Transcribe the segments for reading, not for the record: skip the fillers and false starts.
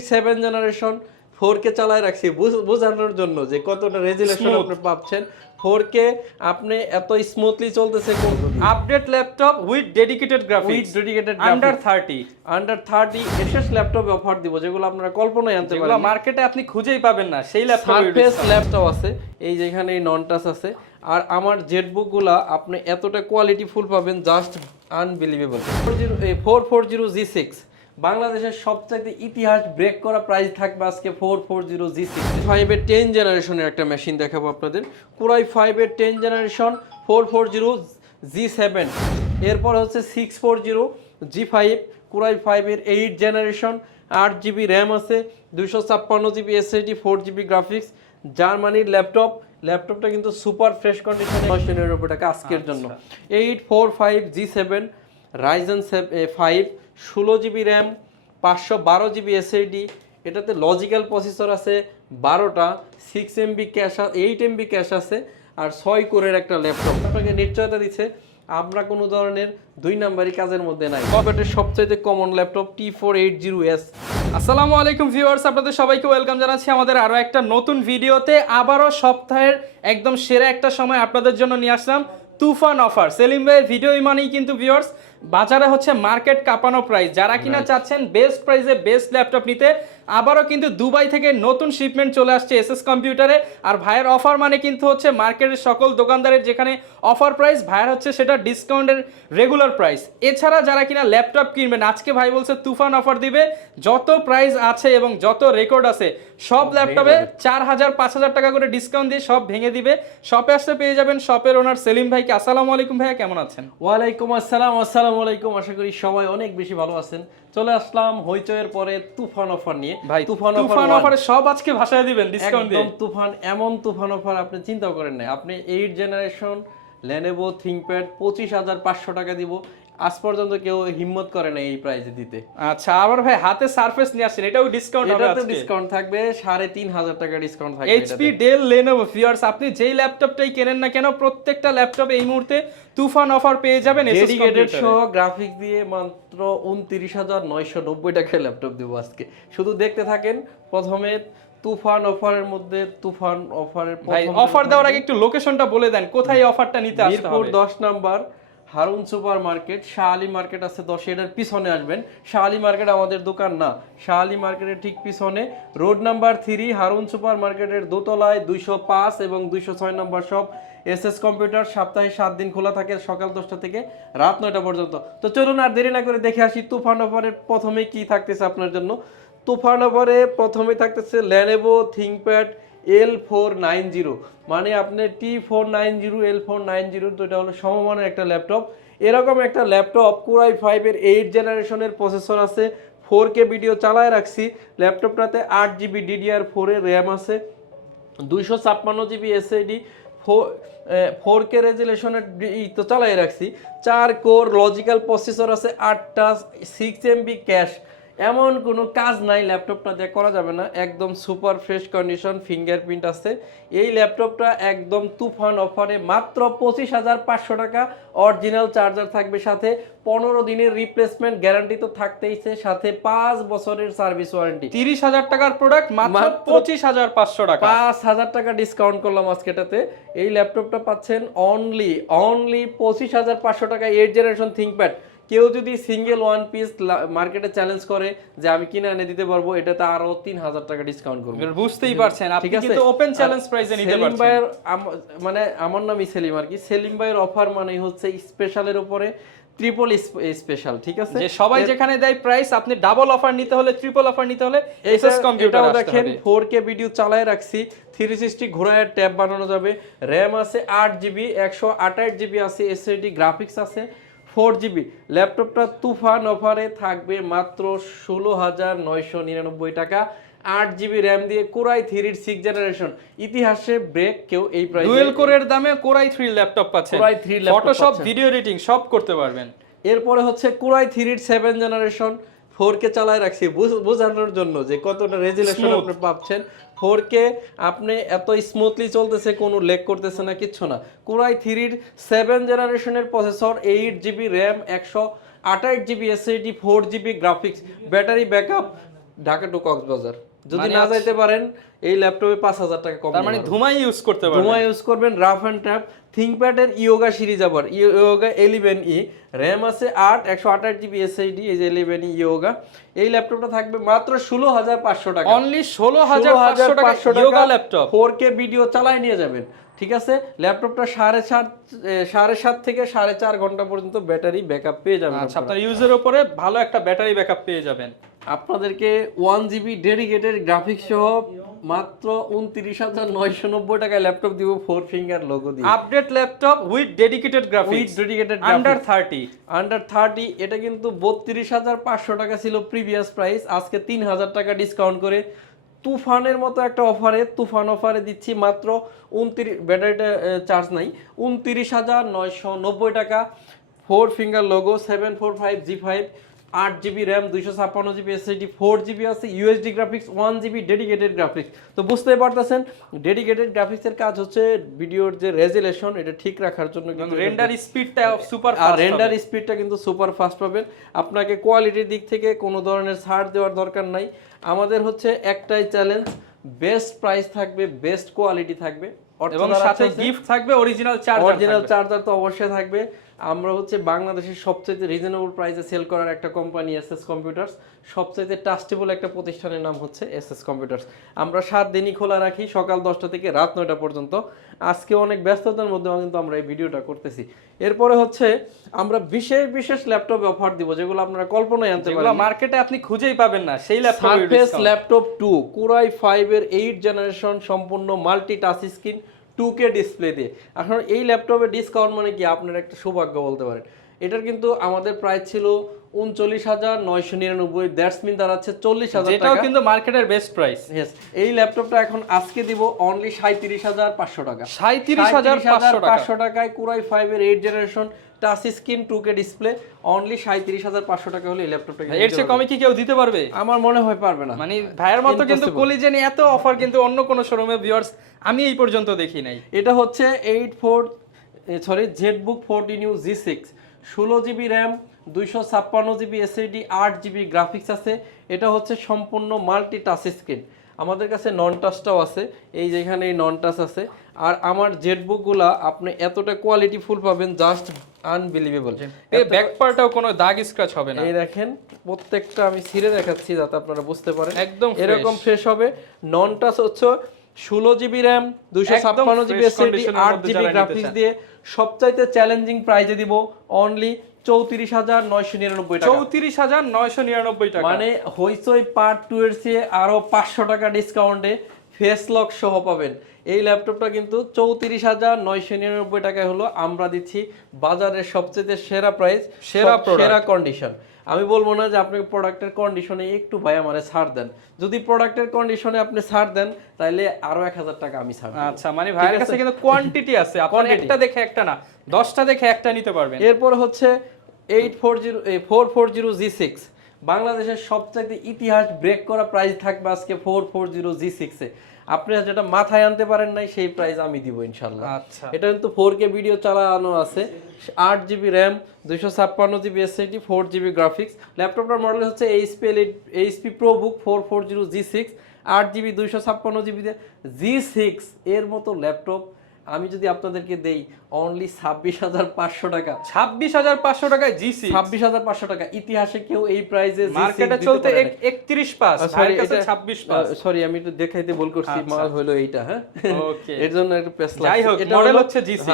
থ্রির 7 generation 4K চালায় রাখছি বোঝানোর জন্য যে কতটা রেজুলেশন আপনি পাচ্ছেন। 4K আপনি এত স্মুথলি চলতেছে কোন update laptop with dedicated with graphics dedicated under 30 under 30 SS laptop offer দিব যেগুলো আপনারা কল্পনায় আনতে যেগুলো পারেন। মার্কেটে আপনি খুঁজেই পাবেন না সেই ল্যাপটপ সারফেস ল্যাপটপ আছে, এই যেখানে নন টাচ আছে। আর আমার জেটবুকগুলা আপনি এতটা কোয়ালিটি ফুল পাবেন জাস্ট আনবিলিভেবল। 440G6 বাংলাদেশের সবচাইতে ইতিহাস ব্রেক করা প্রাইস থাকবে আজকে 440G6। 5 এর 10 জেনারেশনের একটা মেশিন দেখাবো আপনাদের। কোরাই 5 এর 10 জেনারেশন 440G7। এরপর হচ্ছে 640G5 কোরাই 5 এর 8 জেনারেশন, 8GB র্যাম আছে, 256GB SSD, 4GB গ্রাফিক্স, জার্মানির ল্যাপটপটা কিন্তু সুপার ফ্রেশ কন্ডিশনে 999 টাকা আজকের জন্য। 845G7 Ryzen 5 16GB RAM, 512GB SSD, এটাতে লজিক্যাল প্রসেসর আছে 12টা, 6MB ক্যাশ 8MB ক্যাশ আছে, আর 6 কোরের একটা ল্যাপটপ। আপনাকে নিশ্চয়তা দিচ্ছে আমরা কোনো ধরনের 2 নাম্বারই কাজের মধ্যে নাই। কম্পিউটার সবচাইতে কমন ল্যাপটপ T480S। আসসালামু আলাইকুম ভিউয়ার্স, আপনাদের সবাইকে ওয়েলকাম জানাচ্ছি আমাদের আরো একটা নতুন ভিডিওতে। আবারও সপ্তাহের একদম সেরা একটা সময় আপনাদের জন্য নিয়ে আসলাম তুফান অফার। সেলিম ভাইয়ের ভিডিও মানেই কিন্তু ভিউয়ার্স বাজারে হচ্ছে মার্কেট কাঁপানো প্রাইস। যারা কিনা চাচ্ছেন বেস্ট প্রাইসে বেস্ট ল্যাপটপ নিতে, আবারও কিন্তু দুবাই থেকে নতুন শিপমেন্ট চলে আসছে এসএস কম্পিউটারে। আর ভাইয়ের অফার মানে কিন্তু হচ্ছে মার্কেটের সকল দোকানদারের যেখানে অফার প্রাইস, ভাইয়ের হচ্ছে সেটা ডিসকাউন্টের রেগুলার প্রাইস। এছাড়া যারা কিনা ল্যাপটপ কিনবেন, আজকে ভাই বলছে তুফান অফার দিবে। যত প্রাইস আছে এবং যত রেকর্ড আছে সব ল্যাপটপে 4000 5000 টাকা করে ডিসকাউন্ট দিয়ে সব ভেঙে দিবে। শপে আসতে পেয়ে যাবেন শপের ওনার সেলিম ভাইকে। আসসালামু আলাইকুম ভাইয়া, কেমন আছেন? ওয়ালাইকুম আসসালাম। আসসালামু আলাইকুম। আশা করি সবাই অনেক বেশি ভালো আছেন। চলে আসলাম হইচয়ের পরে তুফান অফার নিয়ে। ভাই তুফান অফারে সব আজকে ভাষায় দিবেন ডিসকাউন্ট দিয়ে। একদম তুফান, এমন তুফান অফার আপনি চিন্তাও করেন না। আপনি 8 জেনারেশন Lenovo ThinkPad 25,500 টাকা দিব। আজ পর্যন্ত কেউ হিম্মত করে না এই প্রাইসে দিতে। আচ্ছা, আবার ভাই হাতে সারফেস নিয়ে আসছেন, এটাও ডিসকাউন্ট হবে আজকে। এটাতে ডিসকাউন্ট থাকবে 3,500 টাকা ডিসকাউন্ট থাকবে। HP Dell Lenovo ভিউয়ার্স, আপনি যেই ল্যাপটপটাই কেনেন না কেন প্রত্যেকটা ল্যাপটপে এই মুহূর্তে তুফান অফার পেয়ে যাবেন এসএস ডেডিকেটেড কম্পিউটারে। সহ গ্রাফিক্স দিয়ে মাত্র 29,990 টাকায় ল্যাপটপ দেবো আজকে। শুধু দেখতে থাকেন। প্রথমে তুফান অফারের মধ্যে তুফান অফারের ভাই অফার দেওয়ার আগে একটু লোকেশনটা বলে দেন, কোথায় অফারটা নিতে আসতে মিরপুর হবে? 10 number Harun super market, Shah Ali market আছে 10, এটার পিছনে আসবেন। শাহ আলী মার্কেট আমাদের দোকান না, শাহ আলী মার্কেটের ঠিক পিছনে রোড নাম্বার 3 হারুন সুপার মার্কেটের দোতলায় 205 এবং 206 নাম্বার শপ এসএস কম্পিউটার। সপ্তাহে 7 দিন খোলা থাকে, সকাল 10টা থেকে রাত 9টা পর্যন্ত। তো চলুন আর দেরি না করে দেখে আসি তুফান অফারের প্রথমে কি থাকতেছে আপনার জন্য। তুফান অফারে প্রথমে থাকতেছে Lenovo ThinkPad L490, মানে আপনি T490 L490, তো এটা হলো সমমানের একটা ল্যাপটপ। এরকম একটা ল্যাপটপ কোরাই 5 এর 8 জেনারেশনের প্রসেসর আছে, 4K ভিডিও চালায় রাখছি। ল্যাপটপটাতে 8GB DDR4 এর র্যাম আছে, 256GB SSD, 4K রেজুলেশনের তো চালাই রাখছি। 4 কোর লজিক্যাল প্রসেসর আছে, 8টা, 6MB ক্যাশ। এমন কোনো কাজ নাই ল্যাপটপটা দিয়ে করা যাবে না। একদম সুপার ফ্রেশ কন্ডিশন, ফিঙ্গারপ্রিন্ট আছে। এই ল্যাপটপটা একদম তুফান অফারে মাত্র 25,500 টাকা। অরিজিনাল চার্জার থাকবে সাথে, 15 দিনের রিপ্লেসমেন্ট গ্যারান্টি তো থাকতেইছে, সাথে 5 বছরের সার্ভিস ওয়ারেন্টি। 30,000 টাকার প্রোডাক্ট মাত্র 25,500 টাকা। 5,000 টাকা ডিসকাউন্ট করলাম আজকেটাতে। এই ল্যাপটপটা পাচ্ছেন অনলি 25,500 টাকা। 8 জেনারেশন ThinkPad। কেউ যদি সিঙ্গেল ওয়ান পিস মার্কেটে চ্যালেঞ্জ করে যে আমি কিনে এনে দিতে পারবো, এটাতে আরো 3,000 টাকা ডিসকাউন্ট করবো। বুঝতেই পারছেন আপনি কিন্তু ওপেন চ্যালেঞ্জ প্রাইসে নিতে সেলিম পারছেন। ভাইয়ের মানে আমার নামই সেলিম আর কি। সেলিম ভাইয়ের অফার মানে হচ্ছে স্পেশালের উপরে ট্রিপল স্পেশাল, ঠিক আছে? যে সবাই যেখানে দেয় প্রাইস, আপনি ডাবল অফার নিতে হলে, ট্রিপল অফার নিতে হলে এসএস কম্পিউটার আসতে দেখেন হবে। 4K ভিডিও চালায় রাখছি, 360 ঘোরায় ট্যাব বানানো যাবে। র্যাম আছে 8GB, 128GB আছে SSD, গ্রাফিক্স আছে 4GB। ল্যাপটপটা তুফান অফারে থাকবে মাত্র 16,999 টাকা। 8GB র্যাম দিয়ে কোরাই 3 6 জেনারেশন। ইতিহাসে ব্রেক কেউ এই প্রাইসে ডুয়েল কোরের দামে কোরাই 3 ল্যাপটপ পাচ্ছেন। কোরাই 3 ল্যাপটপ ফটোশপ, পাচ্ছেন। ভিডিও এডিটিং সব করতে পারবেন। এরপরে হচ্ছে কোরাই 3 7 জেনারেশন 4K চালায় রাখছি বোঝানোর জন্য যে কতটা রেজুলেশন আপনি পাচ্ছেন। 4K আপনি এত স্মুথলি চলতেছে, কোনো লেগ করতেছে না, কিচ্ছু না। কোরাই 3 7 জেনারেশনের processor, 8GB RAM, 128GB SSD, 4GB graphics, battery backup Dhaka to Cox's Bazar. যদি মানে না যাইতে পারেন এই ল্যাপটপে 5000 টাকা কম। তার মানে ধুমাই ইউজ করতে পারবেন। ধুমা ইউজ করবেন, রাফ এন্ড টাফ। থিংকপ্যাডের ইয়োগা সিরিজ, আবার ইয়োগা 11E, র্যাম আছে 8, 128 জিবি এসএসডি, এই যে 11E ইয়োগা। এই ল্যাপটপটা থাকবে মাত্র 16500 টাকা। অনলি 16500 টাকা ইয়োগা ল্যাপটপ। 4K ভিডিও চালায় নিয়ে যাবেন, ঠিক আছে। ল্যাপটপটা 7.5 থেকে 4.5 ঘন্টা পর্যন্ত ব্যাটারি ব্যাকআপ পেয়ে যাবেন। আচ্ছা, আপনার ইউজের উপরে ভালো একটা ব্যাটারি ব্যাকআপ পেয়ে যাবেন। আপনাদেরকে 1GB ডেডিকেটেড গ্রাফিক্স সহ মাত্র 29,990 টাকায় ল্যাপটপ দিব, 4 ফিঙ্গার লোগো দিয়ে। Update laptop with dedicated graphics, with dedicated under 30। Under 30 এটা কিন্তু 32,500 টাকা ছিল প্রিভিয়াস প্রাইস, আজকে 3000 টাকা ডিসকাউন্ট করে তুফানের মতো একটা অফারে, তুফান অফারে দিচ্ছি মাত্র 29, ব্যাটারিটা চার্জ নাই, 29,990 টাকা। 4 finger logo, 745G5, 8GB RAM, 256GB SSD, 4GB আছে USD graphics, 1GB dedicated graphics. তো বুঝতেই পারতেছেন ডেডিকেটেড গ্রাফিক্সের কাজ হচ্ছে ভিডিওর যে রেজুলেশন এটা ঠিক রাখার জন্য, কিন্তু রেন্ডার স্পিডটা সুপার আর ফাস্ট, রেন্ডার স্পিডটা কিন্তু সুপার ফাস্ট পাবেন। আপনাকে কোয়ালিটির দিক থেকে কোনো ধরনের ছাড় দেওয়ার দরকার নাই। আমাদের হচ্ছে একটাই চ্যালেঞ্জ, বেস্ট প্রাইস থাকবে, বেস্ট কোয়ালিটি থাকবে, এবং সাথে গিফট থাকবে অরিজিনাল চার্জার। অরিজিনাল চার্জার তো অবশ্যই থাকবে। আমরা হচ্ছে বাংলাদেশের সবচেয়ে রিজনেবল প্রাইসে সেল করার একটা কোম্পানি এসএস কম্পিউটার্স, সবচেয়ে ট্রাস্টেবল একটা প্রতিষ্ঠানের নাম হচ্ছে এসএস কম্পিউটার্স। আমরা 7 দিনই খোলা রাখি, সকাল 10টা থেকে রাত 9টা পর্যন্ত। আজকে অনেক ব্যস্ততার মধ্যেও কিন্তু আমরা এই ভিডিওটা করতেছি। এরপরে হচ্ছে আমরা বিশেষ বিশেষ ল্যাপটপ অফার দিব যেগুলো আপনারা কল্পনায় আনতে পারেন, মার্কেটে আপনি খুঁজেই পাবেন না সেই ল্যাপটপ। সারফেস ল্যাপটপ 2 কোরাই 5 এর 8 জেনারেশন, সম্পূর্ণ multi touch screen, 2K display দিয়ে। এখন এই ল্যাপটপে ডিসকাউন্ট মানে কি আপনার একটা সৌভাগ্য বলতে পারেন। এটার কিন্তু আমাদের প্রাইস ছিল 39,999, দ্যাটস মিন দাঁড়াচ্ছে 40,000 টাকা, যেটাও কিন্তু মার্কেটের বেস্ট প্রাইস। ইয়েস। এই ল্যাপটপটা এখন আজকে দিব অনলি 37,500 টাকা। 37,500 টাকায় কোরাই 5 এর 8 generation touch screen 2K display, only 37,500 টাকা হলে এই ল্যাপটপটা এর চেয়ে কমে কি কেউ দিতে পারবে? আমার মনে হয় পারবে না। মানে ভাইয়ের মতো কিন্তু কলিজেনে এত অফার কিন্তু অন্য কোনো শোরুমে ভিউয়ার্স আমি এই পর্যন্ত দেখি নাই। এটা হচ্ছে ZBook 14U G6, 16GB RAM, 256GB SSD, 8GB graphics আছে। এটা হচ্ছে সম্পূর্ণ মাল্টি টাচ স্ক্রিন। আমাদের কাছে নন টাচটাও আছে, এই যেখানে এই নন টাচ আছে। আর আমার জেটবুকগুলা আপনি এতটা কোয়ালিটি ফুল পাবেন, জাস্ট আনবিলিভেবল। এই ব্যাক পার্টেও কোনো দাগ স্ক্র্যাচ হবে না। এই দেখেন প্রত্যেকটা আমি ছিঁড়ে দেখাচ্ছি যাতে আপনারা বুঝতে পারেন, একদম এরকম ফ্রেশ হবে। নন টাচ হচ্ছে 16GB RAM, 256GB SSD, 8GB graphics দিয়ে সবচাইতে চ্যালেঞ্জিং প্রাইজে দিব অনলি 34,999 টাকা। 34,999 টাকা, মানে হইচই পার্ট 2 এর চেয়ে আরো 500 টাকা ডিসকাউন্টে ফেস লক সহ পাবেন। এই ল্যাপটপটা কিন্তু 34,999 টাকায় হলো আমরা দিচ্ছি বাজারের সবচেয়ে সেরা প্রাইস, সেরা কন্ডিশন। আমি বলবো না যে আপনি প্রোডাক্টের কন্ডিশনে একটু ভাই আমারে ছাড় দেন, যদি প্রোডাক্টের কন্ডিশনে আপনি ছাড় দেন তাহলে আরো 1000 টাকা আমি ছাড় দেব। আচ্ছা, মানে ভাইয়ের কাছে কিন্তু কোয়ান্টিটি আছে, আপনি একটা দেখে একটা না 10টা দেখে একটা নিতে পারবেন। এরপর হচ্ছে 440G6, বাংলাদেশের সবচেয়ে ইতিহাস ব্রেক করা প্রাইস থাকবে আজকে 440G6 এ। আপনি যেটা মাথায় আনতে পারেন নাই সেই প্রাইস আমি দিব ইনশাআল্লাহ। আচ্ছা, এটা কিন্তু 4K ভিডিও চালানো আছে, 8GB RAM, 256GB SSD, 4GB graphics. ল্যাপটপটার মডেল হচ্ছে HP ProBook 440G6, 8GB 256GB G6 এর মতো ল্যাপটপ আমি যদি আপনাদেরকে দেই অনলি 26,500 টাকা। 26,500 টাকায় G6, 26,500 টাকা। ইতিহাসে কেউ এই প্রাইসে মার্কেটে চলতে 31,500, ভাইয়ের কাছে 26,500। সরি আমি একটু দেখাইতে ভুল করছি, মাল হলো এইটা। হ্যাঁ, ওকে, এর জন্য একটা পেস লাগছে। যাই হোক, মডেল হচ্ছে G6,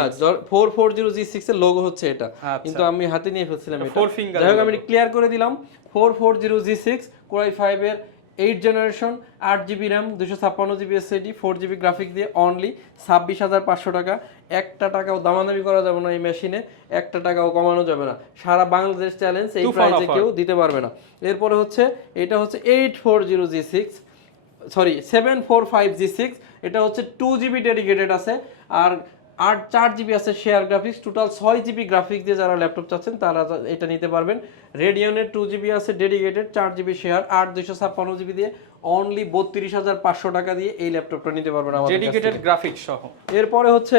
440G6 এর লোগো হচ্ছে এটা, কিন্তু আমি হাতে নিয়ে ফেলছিলাম এটা। 4 ফিঙ্গার। যাই হোক আমি ক্লিয়ার করে দিলাম, 440G6 কোরাই 5 এর 8 generation, 8GB RAM, 256GB SSD, 4GB graphics দিয়ে অনলি 26,500 টাকা। একটা টাকাও দামাদামি করা যাবে না এই মেশিনে, একটা টাকাও কমানো যাবে না। সারা বাংলাদেশ চ্যালেঞ্জ, এই প্রাইসে কেউ দিতে পারবে না। এরপরে হচ্ছে এটা হচ্ছে 745G6, এটা হচ্ছে 2GB ডেডিকেটেড আছে, আর 4GB আছে share graphics. Total 6GB graphics দিয়ে যারা ল্যাপটপ চাচ্ছেন তারা এটা নিতে পারবেন। রেডিয়নের 2GB আছে ডেডিকেটেড, 4GB শেয়ার, 256GB দিয়ে অনলি 32,500 টাকা দিয়ে এই ল্যাপটপটা নিতে পারবেন আমাদের ডেডিকেটেড গ্রাফিক্স সহ। এরপরে হচ্ছে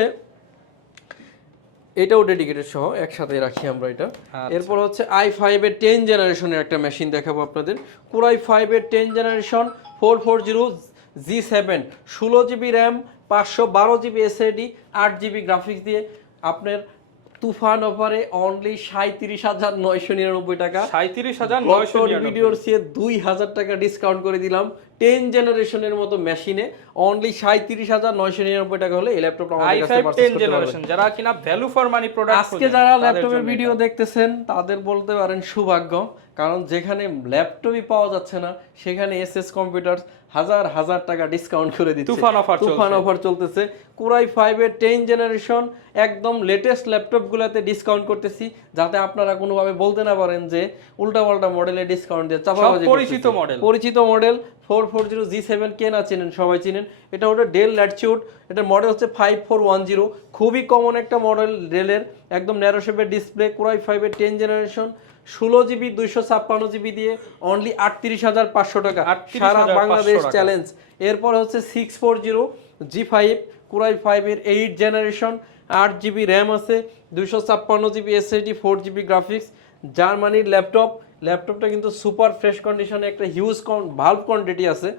এটাও ডেডিকেটেড সহ একসাথে রাখি আমরা এটা। আচ্ছা। এরপর হচ্ছে i5 এর 10 জেনারেশনের একটা মেশিন দেখাবো আপনাদের। Core i5 এর 10 generation 440G7 16GB RAM 512GB SSD 8GB graphics দিয়ে আপনার তুফান অফারে অনলি 37,999 টাকা। 37,999 ভিডিওর চেয়ে 2,000 টাকা ডিসকাউন্ট করে দিলাম 10 জেনারেশনের মতো মেশিনে অনলি 37,999 টাকা হলে এই ল্যাপটপটা আমাদের কাছে i5 পারচেজ 10 করতে পারবেন। জেনারেশন যারা কিনা ভ্যালু ফর মানি প্রোডাক্ট আজকে যারা ল্যাপটপের ভিডিও দেখতেছেন তাদের বলতে পারেন সৌভাগ্য, কারণ যেখানে ল্যাপটপই পাওয়া যাচ্ছে না সেখানে এসএস কম্পিউটার হাজার হাজার টাকা ডিসকাউন্ট করে দিচ্ছে। তুফান অফার চলতেছে। Core i5 এর 10 জেনারেশন একদম লেটেস্ট ল্যাপটপগুলোতে ডিসকাউন্ট করতেছি, যাতে আপনারা কোনোভাবে বলতে না পারেন যে উল্টাপাল্টা মডেলে ডিসকাউন্ট দিয়ে চাপাবাজি করতেছি। পরিচিত মডেল 440G7 কে না চেনেন, সবাই চিনেন। এটা হলো ডেল ল্যাটিটিউড, এটার মডেল হচ্ছে 5410, খুবই কমন একটা মডেল ডেলের, একদম ন্যারো শেপের ডিসপ্লে। Core i5 এর 10 জেনারেশন 16GB 256GB দিয়ে অনলি 38,500 টাকা, সারা বাংলাদেশ চ্যালেঞ্জ। এরপর হচ্ছে 640G5 Core i5 এর 8 জেনারেশন 8GB র্যাম আছে, 256GB SSD 4GB গ্রাফিক্স, জার্মানির ল্যাপটপটা কিন্তু সুপার ফ্রেশ কন্ডিশনে, একটা হিউজ ভাল্ব কোয়ান্টিটি আছে।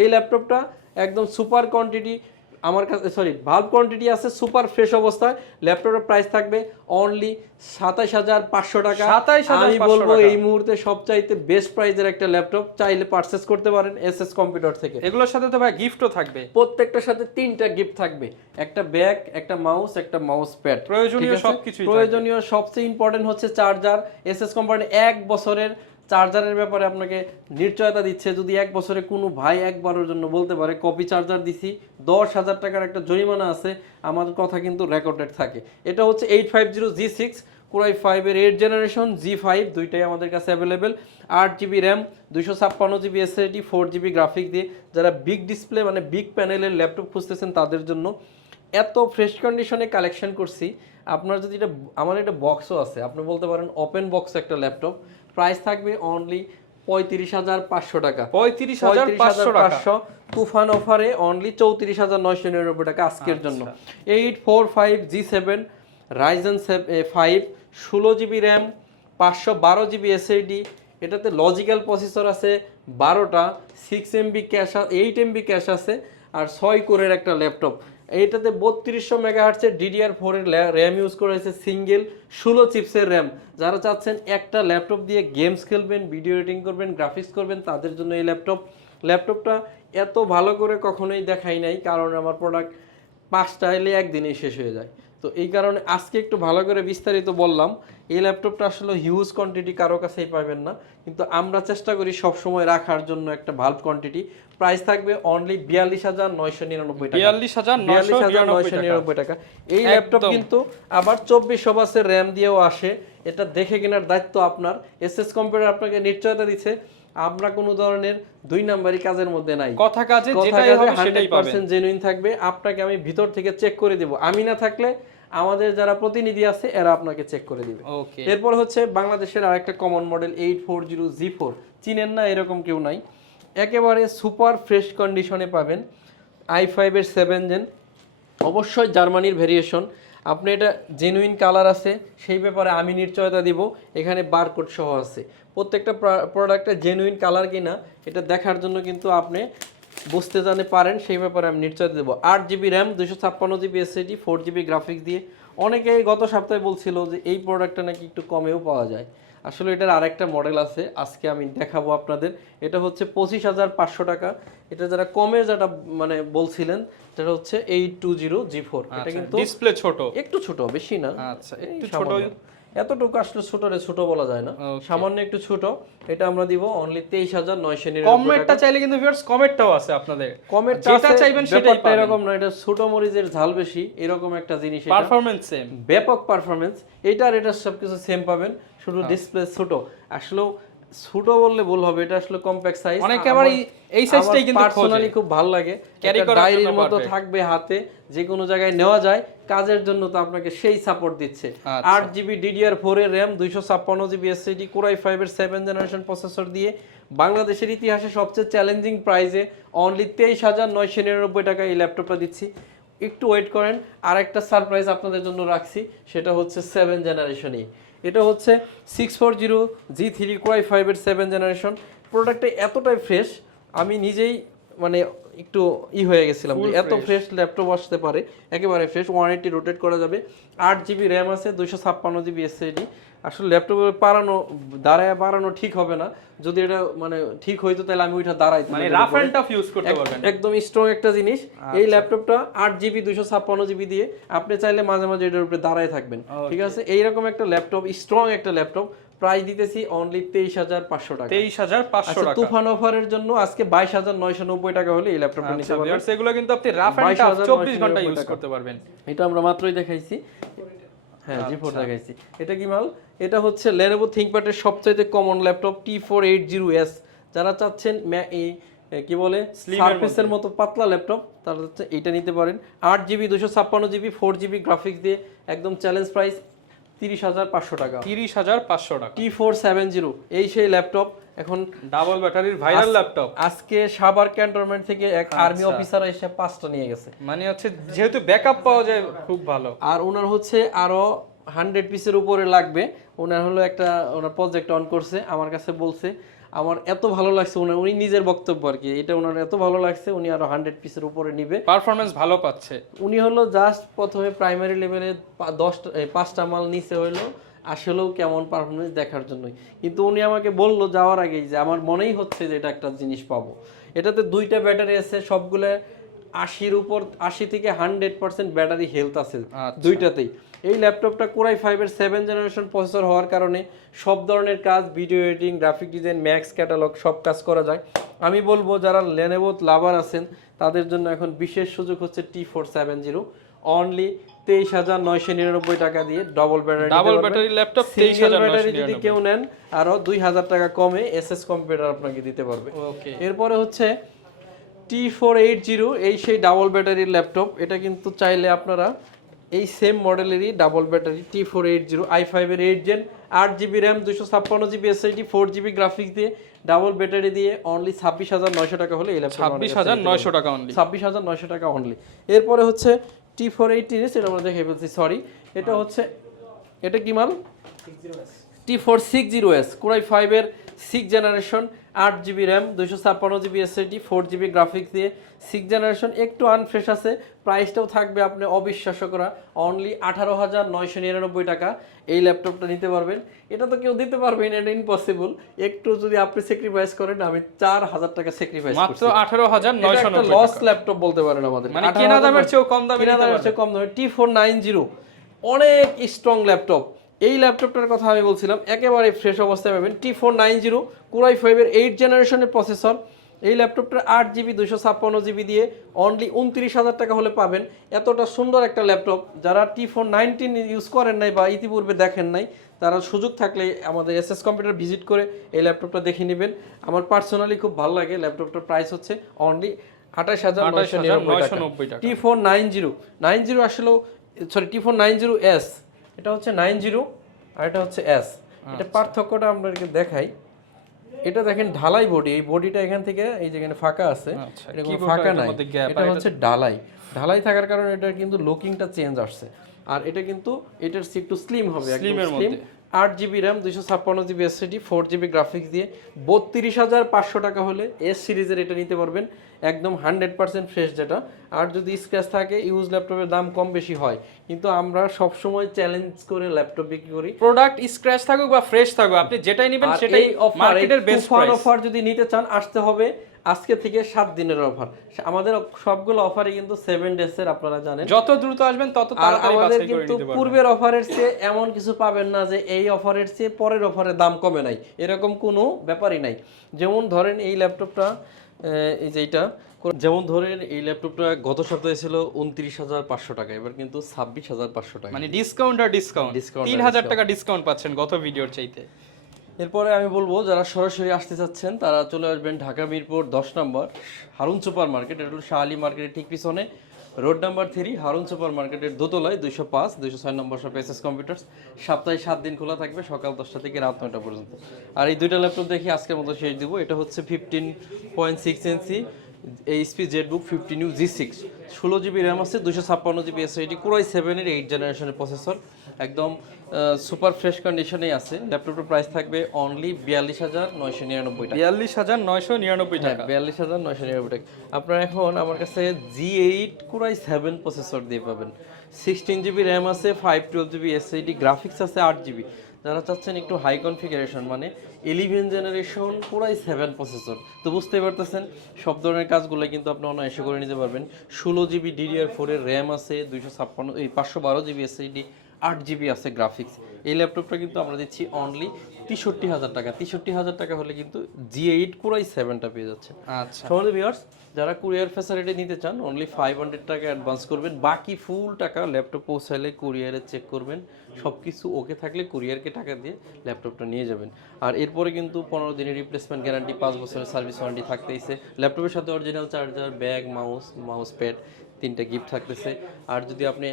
এই ল্যাপটপটা একদম সুপার কোয়ান্টিটি আমার কাছে, ভাল্ব কোয়ান্টিটি আছে সুপার ফ্রেশ অবস্থায়। ল্যাপটপের প্রাইস থাকবে অনলি 27,500 টাকা। আমি বলবো এই মুহূর্তে সবচাইতে বেস্ট প্রাইসের একটা ল্যাপটপ, চাইলে পারচেজ করতে পারেন এসএস কম্পিউটার থেকে। এগুলোর সাথে তো ভাই গিফটও থাকবে, প্রত্যেকটার সাথে 3টা গিফট থাকবে, একটা ব্যাগ, একটা মাউস, একটা মাউস প্যাড। প্রয়োজনীয় সবচেয়ে ইম্পর্টেন্ট হচ্ছে চার্জার। এসএস কোম্পানি 1 বছরের চার্জারের ব্যাপারে আপনাকে নিশ্চয়তা দিচ্ছে। যদি 1 বছরে কোনো ভাই একবারের জন্য বলতে পারে কপি চার্জার দিছি, 10,000 টাকার একটা জরিমানা আছে, আমাদের কথা কিন্তু রেকর্ডেড থাকে। এটা হচ্ছে 850G6 Core i5 এর 8 জেনারেশন G5, দুইটাই আমাদের কাছে available. 8GB RAM 256GB SSD 4GB graphics দিয়ে যারা বিগ ডিসপ্লে মানে বিগ প্যানেলের ল্যাপটপ খুঁজতেছেন তাদের জন্য এত ফ্রেশ কন্ডিশনে কালেকশন করছি। আপনার যদি এটা, আমার এটা বক্সও আছে, আপনি বলতে পারেন ওপেন বক্স একটা ল্যাপটপ, প্রাইস থাকবে অনলি 35,500 টাকা। 35,500 তুফান অফারে অনলি 34,999 টাকা আজকের জন্য। 845G7 Ryzen 5 16GB RAM 512GB SSD, এটাতে লজিক্যাল প্রসেসর আছে 12টা, 6MB ক্যাশ, 8MB ক্যাশ আছে, আর 6 কোরের একটা ল্যাপটপ। এইটাতে 3200 মেগাহার্টসের DDR4 এর র্যাম ইউজ করেছে, সিঙ্গেল 16 চিপসের র্যাম। যারা চাচ্ছেন একটা ল্যাপটপ দিয়ে গেমস খেলবেন, ভিডিও এডিটিং করবেন, গ্রাফিক্স করবেন, তাদের জন্য এই ল্যাপটপটা এত ভালো করে কখনোই দেখাই নাই, কারণ আমার প্রোডাক্ট 5টা এলে একদিনেই শেষ হয়ে যায়। তো এই কারণে আজকে একটু ভালো করে বিস্তারিত বললাম। এই ল্যাপটপটা আসলে হিউজ কোয়ান্টিটি কারো কাছেই পাবেন না, কিন্তু আমরা চেষ্টা করি সব সময় রাখার জন্য একটা ভালো কোয়ান্টিটি। প্রাইস থাকবে অনলি 42,999 টাকা। 42,999 টাকা। এই ল্যাপটপ কিন্তু আবার 2400 ওয়াটের র্যাম দিয়েও আসে, এটা দেখে কেনার দায়িত্ব আপনার। এসএস কম্পিউটার আপনাকে নিশ্চয়তা দিচ্ছে আমরা কোনো ধরনের 2 নাম্বারি কাজের মধ্যে নাই, কথা কাজে যেটাই হবে সেটাই পাবেন, 100% জেনুইন থাকবে। আপনাকে আমি ভিতর থেকে চেক করে দেব, আমি না থাকলে আমাদের যারা প্রতিনিধি আছে এরা আপনাকে চেক করে দিবে। এরপর হচ্ছে বাংলাদেশের আরেকটা কমন মডেল 840G4, চিনেন না এরকম কেউ নাই, একেবারে সুপার ফ্রেশ কন্ডিশনে পাবেন। i5 এর 7 জেন, অবশ্যই জার্মানির ভেরিয়েশন। আপনি এটা জেনুইন কালার আছে সেই ব্যাপারে আমি নিশ্চয়তা দিব, এখানে বারকোড সহ আছে। প্রত্যেকটা প্রোডাক্টের জেনুইন কালার কিনা এটা দেখার জন্য কিন্তু আপনি বুঝতে জানে পারেন, সেই ব্যাপারে আমি নিশ্চয়তা দেবো। 8GB RAM 256GB SSD 4GB graphics দিয়ে। অনেকেই গত সপ্তাহে বলছিল যে এই প্রোডাক্টটা নাকি একটু কমেও পাওয়া যায়, আসলে এটার আরেকটা মডেল আছে, আজকে আমি দেখাবো আপনাদের। এটা হচ্ছে 25,500 টাকা। এটা যারা কমে যেটা মানে বলছিলেন সেটা হচ্ছে 820G4। এটা কিন্তু ডিসপ্লে ছোট, একটু ছোট, বেশি না। আচ্ছা, একটু ছোট, এতটুকু আসলে ছোট বলা যায় না, সামান্য একটু ছোট। এটা আমরা দিব অনলি 23,999 টাকা। কমেটটা চাইলে কিন্তু ভিউয়ার্স কমেটটাও আছে আপনাদের, কমেটটা যেটা চাইবেন সেটাই পাবেন। এরকম না এটা ছোট মরিচের ঝাল বেশি এরকম একটা জিনিস, এটা পারফরম্যান্স সেম, ব্যাপক পারফরম্যান্স। এটা সবকিছু সেম পাবেন, শুধু ডিসপ্লে ছোট। আসলে ছোট বললে ভুল হবে, এটা আসলে কম্প্যাক্ট সাইজ। অনেকে আবার এই সাইজটাই কিন্তু পার্সোনালি খুব ভালো লাগে, ক্যারি করার ডায়েরির মতো থাকবে হাতে, যে কোনো জায়গায় নেওয়া যায়। কাজের জন্য তো আপনাকে সেই সাপোর্ট দিচ্ছে। 8GB DDR4 এর RAM 256GB SSD Core i5 এর 7 জেনারেশন প্রসেসর দিয়ে বাংলাদেশের ইতিহাসে সবচেয়ে চ্যালেঞ্জিং প্রাইসে অনলি 23,999 টাকা এই ল্যাপটপটা দিচ্ছি। একটু ওয়েট করেন, আরেকটা সারপ্রাইজ আপনাদের জন্য রাখছি, সেটা হচ্ছে 7 জেনারেশনই। এটা হচ্ছে 640G3 Core i5 এর 7 জেনারেশন। প্রোডাক্টটা এতটাই ফ্রেশ, আমি নিজেই মানে একটু হয়ে গেছিলাম যে এত ফ্রেশ ল্যাপটপ আসতে পারে, একেবারে ফ্রেশ। 180 রোটেট করা যাবে, 8GB র্যাম আছে, 256GB SSD। আসলে ল্যাপটপে দাঁড়ায় বাড়ানো ঠিক হবে না, যদি এটা মানে ঠিক হইতো তাহলে আমি ওইটা দাঁড়াইতাম, মানে রাফ এন্ড টাফ ইউজ করতে পারবেন, একদম স্ট্রং একটা জিনিস। এই ল্যাপটপটা 8GB 256GB দিয়ে আপনি চাইলে মাঝে মাঝে এটার উপরে দাঁড়ায় থাকবেন, ঠিক আছে? এইরকম একটা ল্যাপটপ, স্ট্রং একটা ল্যাপটপ, প্রাইস দিতেছি অনলি 23,500 টাকা। 23,500 টাকা। তুফান অফারের জন্য আজকে 22,990 টাকা হলে এই ল্যাপটপটা নিতে পারবেন। এগুলো কিন্তু আপনি রাফ এন্ড টাফ 24 ঘন্টা ইউজ করতে পারবেন। এটা আমরা মাত্রই দেখাইছি, হ্যাঁ G4 দেখাইছি। এটা কি মাল? এটা হচ্ছে Lenovo ThinkPad এর সবচেয়ে কমন ল্যাপটপ T480S। যারা চাচ্ছেন এই কি বলে সারফেসের মতো পাতলা ল্যাপটপ, তারা হচ্ছে এটা নিতে পারেন। 8GB 256GB 4GB গ্রাফিক্স দিয়ে একদম চ্যালেঞ্জ প্রাইস 30,500 টাকা। 30,500 টাকা। T470 এই সেই ল্যাপটপ, এখন ডাবল ব্যাটারির ভাইরাল ল্যাপটপ। আজকে সাভার ক্যান্টনমেন্ট থেকে এক আর্মি অফিসার এসে 5টা নিয়ে গেছে। মানে হচ্ছে যেহেতু ব্যাকআপ পাওয়া যায় খুব ভালো। আর ওনার হচ্ছে আরো 100 পিসের উপরে লাগবে। ওনার হলো ওনার প্রজেক্ট অন করছে, আমার কাছে বলছে, আমার এত ভালো লাগছে, উনি নিজের বক্তব্য আর কি, এটা ওনার এত ভালো লাগছে উনি আরো 100 পিসের উপরে নিবে, পারফরম্যান্স ভালো পাচ্ছে। উনি হলো জাস্ট প্রথমে প্রাইমারি লেভেলে 5টা মাল নিচে হইলো আসলেও কেমন পারফরমেন্স দেখার জন্যই। কিন্তু উনি আমাকে বললো যাওয়ার আগেই যে আমার মনেই হচ্ছে যে এটা একটা জিনিস পাবো। এটাতে 2টা ব্যাটারি আছে, সবগুলো 80 থেকে 100% ব্যাটারি হেলথ আছে দুইটাতেই। এই ল্যাপটপটা Core i5 এর 7 জেনারেশন প্রসেসর হওয়ার কারণে সব ধরনের কাজ, video editing, graphic design, max catalogue সব কাজ করা যায়। আমি বলবো যারা Lenovo লাভার আছেন তাদের জন্য এখন বিশেষ সুযোগ হচ্ছে T470 অনলি 23,999 টাকা দিয়ে ডাবল ব্যাটারি ল্যাপটপ। 23,000 ব্যাটারি যদি কেউ নেন আরো 2,000 টাকা কমে এসএস কম্পিউটার আপনাকে দিতে পারবে। এরপরে হচ্ছে T480 এই সেই ডাবল ব্যাটারির ল্যাপটপ। এটা কিন্তু চাইলে আপনারা এই same মডেলেরই double battery T480 i5 এর 8 gen, 8GB RAM, 256GB SSD, 4GB graphics দিয়ে ডাবল ব্যাটারি দিয়ে অনলি 26,900 টাকা হলে এই ল্যাপটপ 26,900 টাকা অনলি। 26,900 টাকা অনলি। এরপরে হচ্ছে T480, এটা আমরা দেখে ফেলছি, সরি। এটা হচ্ছে, এটা কি মাল? T460S Core i5 এর 6 generation, 8GB RAM, 256GB SSD, 4GB graphics দিয়ে 6 জেনারেশন। একটু আনফ্রেশ আছে, প্রাইসটাও থাকবে আপনি অবিশ্বাস্য করা অনলি 18,999 টাকা। এই ল্যাপটপটা নিতে পারবেন। এটা তো কেউ দিতে পারবেন, এটা ইম্পসিবল। একটু যদি আপনি স্যাক্রিফাইস করেন, আমি 4,000 টাকা স্যাক্রিফাইস করছি, মাত্র 18,999 টাকা। লস ল্যাপটপ বলতে পারেন আমাদের, মানে কেনা দামের চেয়েও কম দামে নিতে পারবেন। কম দামে T490 অনেক স্ট্রং ল্যাপটপ। এই ল্যাপটপটার কথা আমি বলছিলাম, একেবারে ফ্রেশ অবস্থায় পাবেন। T490 Core i5 এর 8 জেনারেশনের প্রসেসর। এই ল্যাপটপটা 8GB 256GB দিয়ে অনলি 29,000 টাকা হলে পাবেন। এতটা সুন্দর একটা ল্যাপটপ, যারা T490 ইউজ করেন নাই বা ইতিপূর্বে দেখেন নাই, তারা সুযোগ থাকলে আমাদের এসএস কম্পিউটার ভিজিট করে এই ল্যাপটপটা দেখে নেবেন। আমার পার্সোনালি খুব ভালো লাগে। ল্যাপটপটার প্রাইস হচ্ছে অনলি 28,990 টাকা। T490 আসলে সরি T490S, এটা হচ্ছে 90 আর এটা হচ্ছে S। এটা পার্থক্যটা আপনাদেরকে দেখাই। এটা দেখেন ঢালাই বডি, এই বডিটা এখান থেকে এই যেখানে ফাঁকা আছে, এটা কোনো ফাঁকা নাই, এটা হচ্ছে ঢালাই থাকার কারণে এটা কিন্তু লুকিংটা চেঞ্জ আসছে। আর এটা কিন্তু এটার একটু স্লিম হবে, একদম slim. 8GB RAM, 256GB SSD, 4GB graphics দিয়ে 32,500 টাকা হলে এস সিরিজের এটা নিতে পারবেন, একদম 100% ফ্রেশ যেটা। আর যদি স্ক্র্যাচ থাকে, ইউজ ল্যাপটপের দাম কম বেশি হয়, কিন্তু আমরা সব সময় চ্যালেঞ্জ করে ল্যাপটপ বিক্রি করি। প্রোডাক্ট স্ক্র্যাচ থাকুক বা ফ্রেশ থাকুক, আপনি যেটাই নেবেন সেটাই মার্কেটের বেস্ট প্রাইস। অফার যদি নিতে চান, আসতে হবে আজকে থেকে 7 দিনের অফার। আমাদের সবগুলো অফারই কিন্তু 7 ডেজের, আপনারা জানেন। যত দ্রুত আসবেন তত তাড়াতাড়ি আমাদের বাছাই করে কিন্তু নিতে পারবেন। পূর্বের অফারের চেয়ে এমন কিছু পাবেন না যে এই অফারের চেয়ে পরের অফারে দাম কমে নাই, এরকম কোনো ব্যাপারই নাই। যেমন ধরেন এই ল্যাপটপটা, এই যে এইটা, যেমন ধরেন এই ল্যাপটপটা গত সপ্তাহে ছিল 29,500 টাকা, এবার কিন্তু 26,500 টাকা, মানে ডিসকাউন্ট 3,000 টাকা ডিসকাউন্ট পাচ্ছেন গত ভিডিওর চাইতে। এরপরে আমি বলবো যারা সরাসরি আসতে চাচ্ছেন তারা চলে আসবেন ঢাকা মিরপুর 10 নম্বর হারুন সুপার মার্কেট। এটা হলো শাহ আলী মার্কেটের ঠিক পিছনে, রোড নাম্বার 3, হারুন সুপার মার্কেটের দোতলায়, 205 206 নম্বর শপ এসএস কম্পিউটার্স। সপ্তাহে 7 দিন খোলা থাকবে, সকাল 10টা থেকে রাত 9টা পর্যন্ত। আর এই দুইটা ল্যাপটপ দেখি আজকের মতো শেষ দিব। এটা হচ্ছে 15.6 inch HP ZBook 15 U G6 16 GB RAM আছে 256 GB SSD Core i7 এর 8 জেনারেশনের প্রসেসর একদম সুপার ফ্রেশ কন্ডিশনেই আছে ল্যাপটপের প্রাইস থাকবে অনলি 42999 টাকা 42999 টাকা 42999 টাকা আপনারা এখন আমার কাছে G8 Core i7 প্রসেসর দিয়ে পাবেন 16 GB র্যাম আছে 512 GB SSD গ্রাফিক্স আছে 8 GB যারা চাচ্ছেন একটু হাই কনফিগারেশন মানে 11 জেনারেশন Core i7 প্রসেসর তো বুঝতেই পারতেছেন সব ধরনের কাজগুলো কিন্তু আপনি অনায়াসে করে নিতে পারবেন 16 GB DDR4 এর র্যাম আছে 512 GB SSD 8 GB আছে গ্রাফিক্স এই ল্যাপটপটা কিন্তু আমরা দিচ্ছি অনলি 63000 টাকা 63000 টাকা হলে কিন্তু G8 Core i7টা পেয়ে যাচ্ছে আচ্ছা সমাজ ভিউয়ার্স যারা কুরিয়ার ফ্যাসিলিটি নিতে চান অনলি 500 টাকা অ্যাডভান্স করবেন বাকি ফুল টাকা ল্যাপটপ পৌঁছালে কুরিয়ারে চেক করবেন সবকিছু ওকে থাকলে কুরিয়ারকে টাকা দিয়ে ল্যাপটপটা নিয়ে যাবেন আর এরপরে কিন্তু 15 দিনের রিপ্লেসমেন্ট গ্যারান্টি 5 বছরের সার্ভিস ওয়ারেন্টি থাকতেইছে ল্যাপটপের সাথে original charger bag mouse pad 3টা গিফট থাকতেছে আর যদি আপনি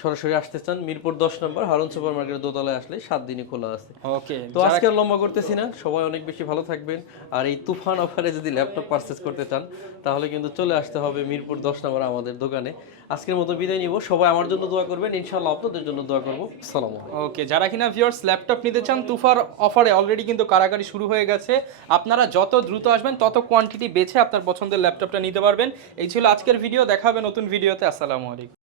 সরাসরি আসতে চান মিরপুর 10 নম্বর হারুন সুপার মার্কেটের দোতলায় আসলে 7 দিনই খোলা আছে ওকে তো আজকে আর লম্বা করতেছি না সবাই অনেক বেশি ভালো থাকবেন আর এই তুফান অফারে যদি ল্যাপটপ পারচেজ করতে চান তাহলে কিন্তু চলে আসতে হবে মিরপুর 10 নম্বর আমাদের দোকানে আজকের মতো বিদায় নিব সবাই আমার জন্য দোয়া করবেন ইনশাআল্লাহ আপনাদের জন্য দোয়া করব আসসালামু আলাইকুম ওকে যারা কিনা ভিউয়ার্স ল্যাপটপ নিতে চান তুফার অফারে অলরেডি কিন্তু কারাকারি শুরু হয়ে গেছে আপনারা যত দ্রুত আসবেন তত কোয়ান্টিটি বেছে আপনার পছন্দের ল্যাপটপটা নিতে পারবেন এই ছিল আজকের ভিডিও দেখা হবে নতুন ভিডিওতে আসসালামু আলাইকুম